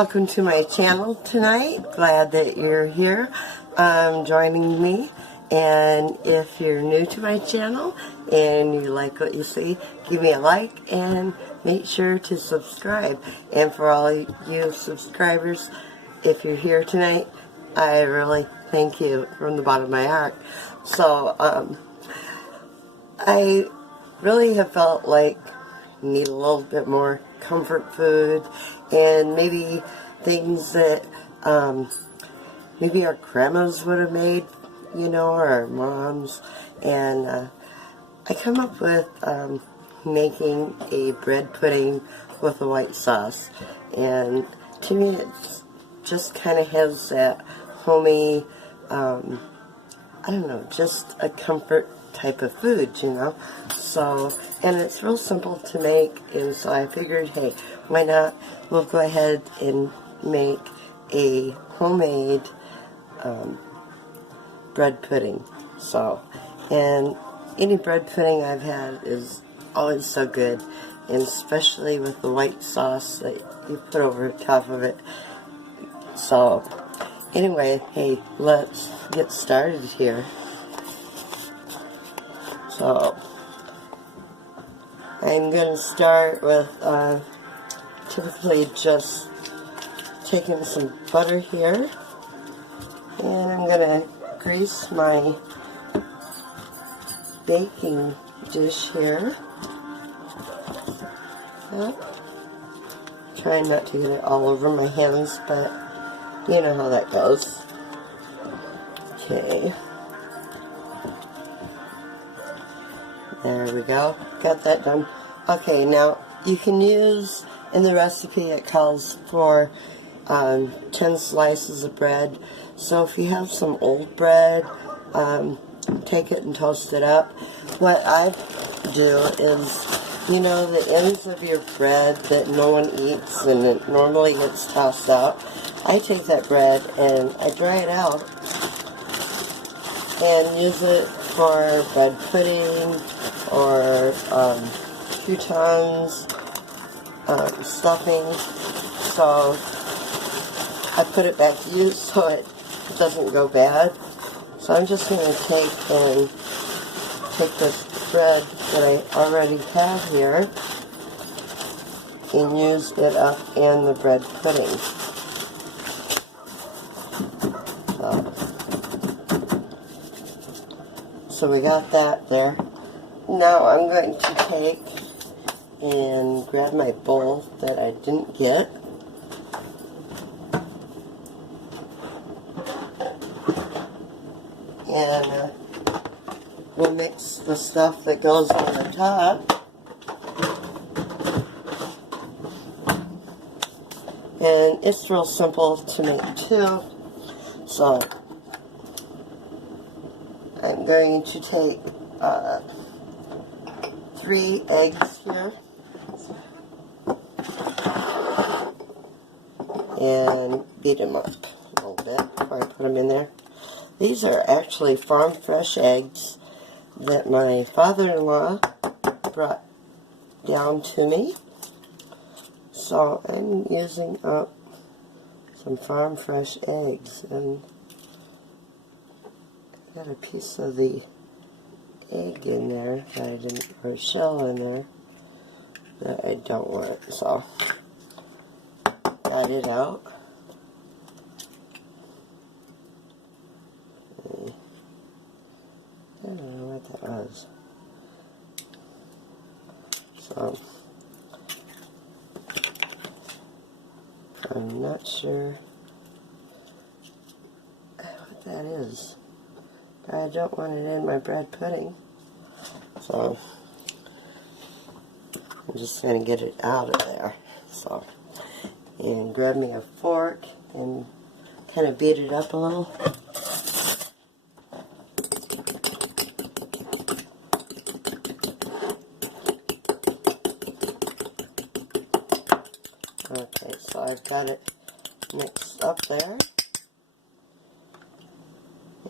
Welcome to my channel tonight. Glad that you're here joining me. And if you're new to my channel and you like what you see, give me a like and make sure to subscribe. And for all you subscribers, if you're here tonight, I really thank you from the bottom of my heart. So I really have felt like I need a little bit more comfort food and maybe things that maybe our grandmas would have made, you know, or our moms. And I come up with making a bread pudding with a white sauce. And to me, it just kind of has that homey, I don't know, just a comfort type of food, you know. So, and it's real simple to make, and so I figured, hey, why not? We'll go ahead and make a homemade bread pudding. So, and any bread pudding I've had is always so good, and especially with the white sauce that you put over top of it. So, anyway, hey, let's get started here. So, I'm going to start with typically just taking some butter here, and I'm going to grease my baking dish here. Trying not to get it all over my hands, but you know how that goes. Okay. There we go. Got that done. Okay, now you can use, in the recipe it calls for 10 slices of bread. So if you have some old bread, take it and toast it up. What I do is, you know, the ends of your bread that no one eats and it normally gets tossed out, I take that bread and I dry it out and use it for bread pudding or croutons, stuffing. So I put it back to use so it doesn't go bad. So I'm just going to take this bread that I already have here and use it up in the bread pudding. So we got that there. Now I'm going to take and grab my bowl that I didn't get. And we'll mix the stuff that goes on the top. And it's real simple to make too. So I'm going to take 3 eggs here and beat them up a little bit before I put them in there. These are actually farm fresh eggs that my father-in-law brought down to me. So I'm using up some farm fresh eggs, and I've got a piece of the egg in there that I didn't, or shell in there that I don't want. So got it out. I don't know what that was. So I'm not sure what that is. But I don't want it in my bread pudding. So I'm just going to get it out of there. So, and grab me a fork and kind of beat it up a little. Okay, so I've got it mixed up there.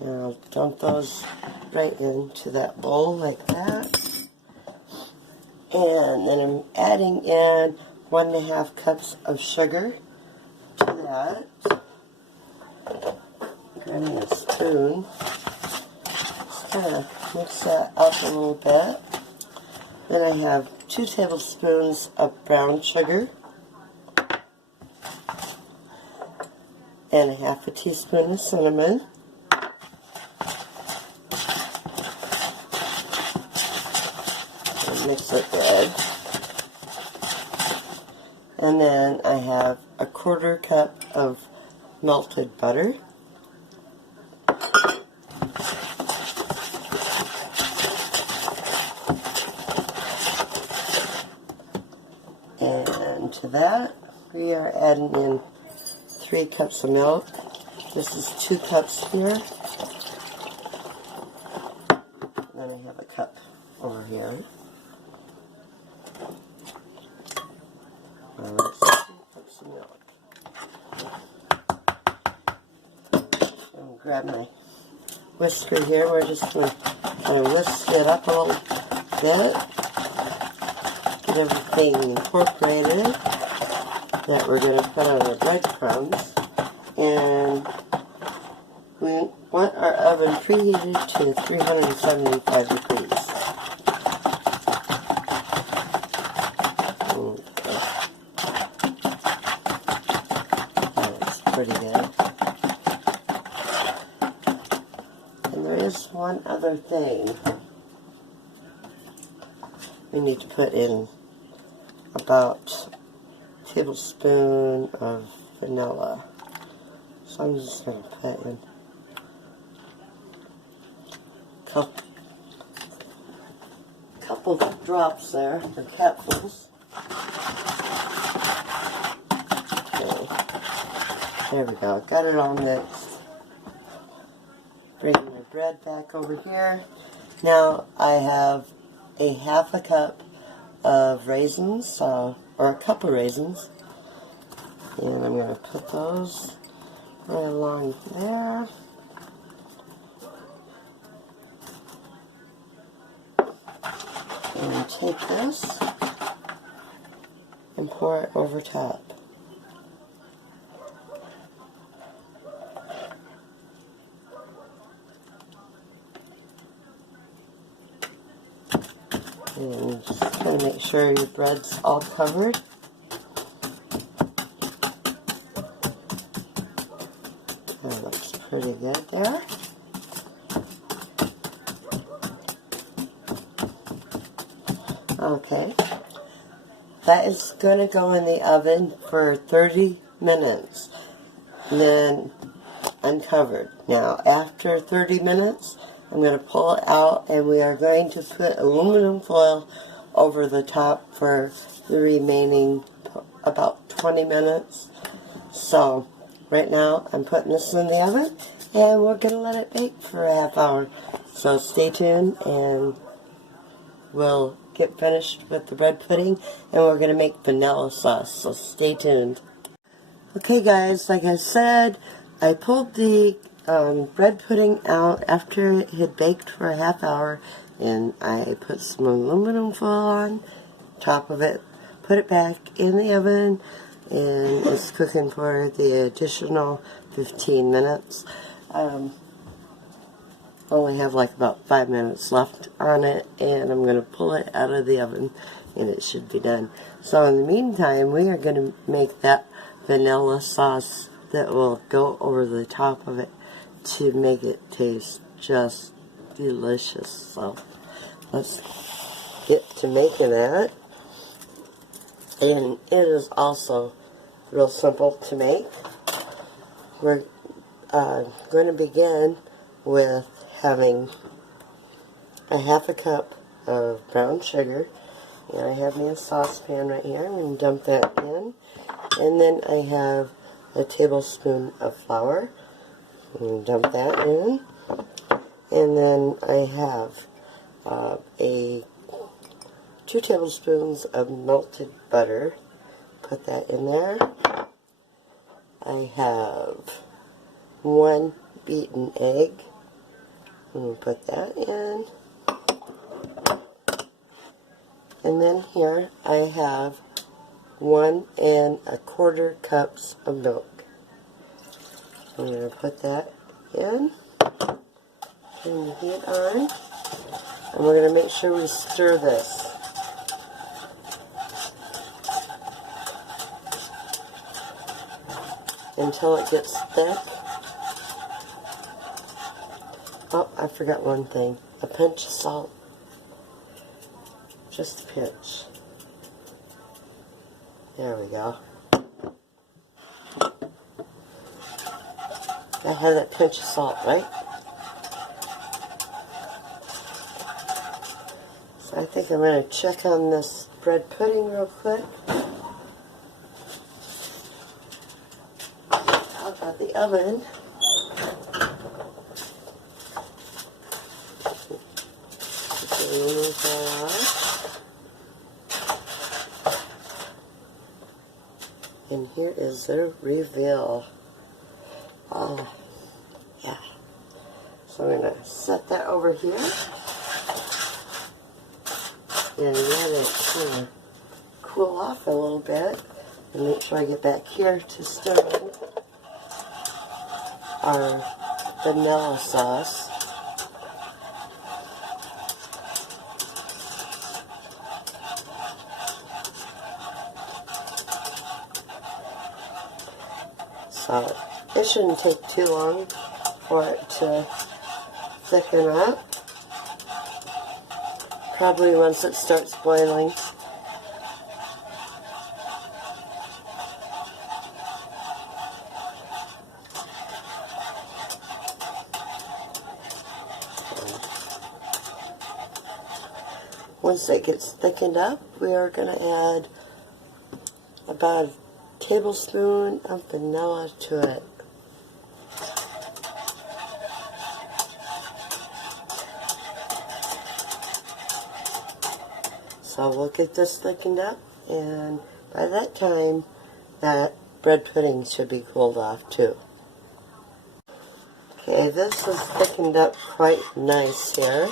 And I'll dump those right into that bowl like that. And then I'm adding in 1.5 cups of sugar to that, grabbing a spoon, just kind of mix that up a little bit. Then I have 2 tablespoons of brown sugar and a half a teaspoon of cinnamon. And mix it good. And then I have a 1/4 cup of melted butter. And to that, we are adding in 3 cups of milk. This is 2 cups here. And then I have a cup over here. That's 2 cups of milk. I'll grab my whisker here. We're just going to kind of whisk it up a little bit. Get everything incorporated that we're going to put on our breadcrumbs. And we want our oven preheated to 375 degrees. That's pretty good. And there is one other thing. We need to put in about a tablespoon of vanilla. So I'm just going to put in a couple drops there, or capfuls. Okay. There we go. Got it all mixed. Bring my bread back over here. Now I have a half a cup of raisins, or a cup of raisins, and I'm going to put those right along there. And take this and pour it over top. And just kind of make sure your bread's all covered. That looks pretty good there. Okay. That is going to go in the oven for 30 minutes. And then uncovered. Now, after 30 minutes, I'm going to pull it out, and we are going to put aluminum foil over the top for the remaining about 20 minutes. So, right now, I'm putting this in the oven, and we're going to let it bake for a half hour. So, stay tuned, and we'll get finished with the bread pudding, and we're going to make vanilla sauce. So, stay tuned. Okay, guys, like I said, I pulled the bread pudding out after it had baked for a half hour, and I put some aluminum foil on top of it, put it back in the oven, and it's cooking for the additional 15 minutes. Only have like about 5 minutes left on it, and I'm going to pull it out of the oven, and it should be done. So in the meantime, we are going to make that vanilla sauce that will go over the top of it to make it taste just delicious. So let's get to making that. And it is also real simple to make. We're going to begin with having a half a cup of brown sugar. And I have me a saucepan right here. I'm going to dump that in. And then I have a tablespoon of flour. And dump that in. And then I have 2 tablespoons of melted butter. Put that in there. I have 1 beaten egg. And put that in. And then here I have 1 1/4 cups of milk. I'm going to put that in, turn the heat on, and we're going to make sure we stir this. Until it gets thick. Oh, I forgot one thing. A pinch of salt. Just a pinch. There we go. I have that pinch of salt, right? So I think I'm going to check on this bread pudding real quick. Out of the oven. Remove that off. And here is the reveal. Yeah. So I'm going to set that over here. And let it kind of cool off a little bit. And make sure I get back here to stir in our vanilla sauce. So it shouldn't take too long for it to thicken up. Probably once it starts boiling. Once it gets thickened up, we are going to add about a tablespoon of vanilla to it. So we'll get this thickened up, and by that time, that bread pudding should be cooled off too. Okay, this is thickened up quite nice here.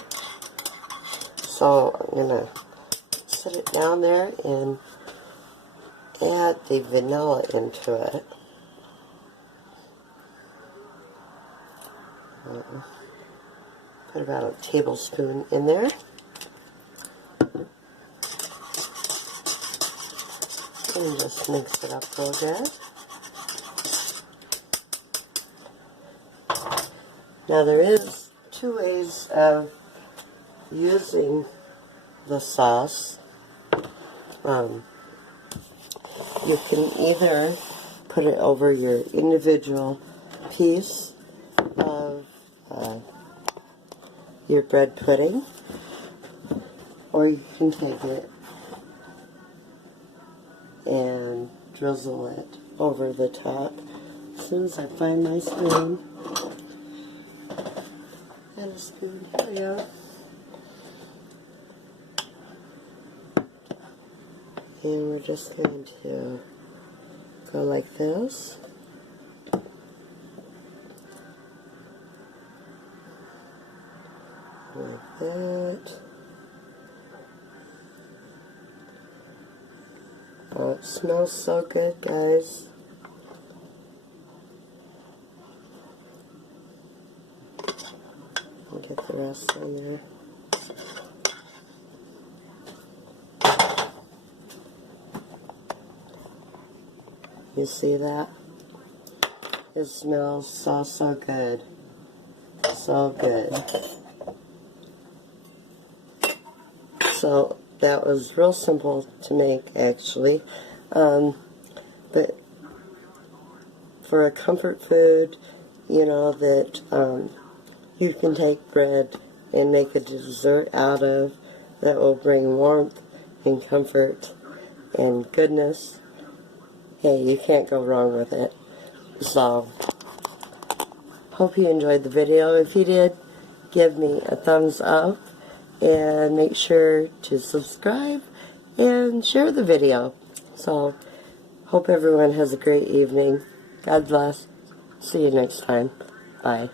So I'm going to set it down there and add the vanilla into it. Put about a tablespoon in there. And just mix it up real good. Now there is two ways of using the sauce. You can either put it over your individual piece of your bread pudding, or you can take it and drizzle it over the top. As soon as I find my spoon, and a spoon, here we go. And we're just going to go like this. Like that. Oh, it smells so good, guys. I'll get the rest on there. You see that? It smells so good. So good. So that was real simple to make, actually. But for a comfort food, you know, that you can take bread and make a dessert out of that will bring warmth and comfort and goodness. Hey, you can't go wrong with it. So, hope you enjoyed the video. If you did, give me a thumbs up and make sure to subscribe and share the video. So, hope everyone has a great evening. God bless. See you next time. Bye.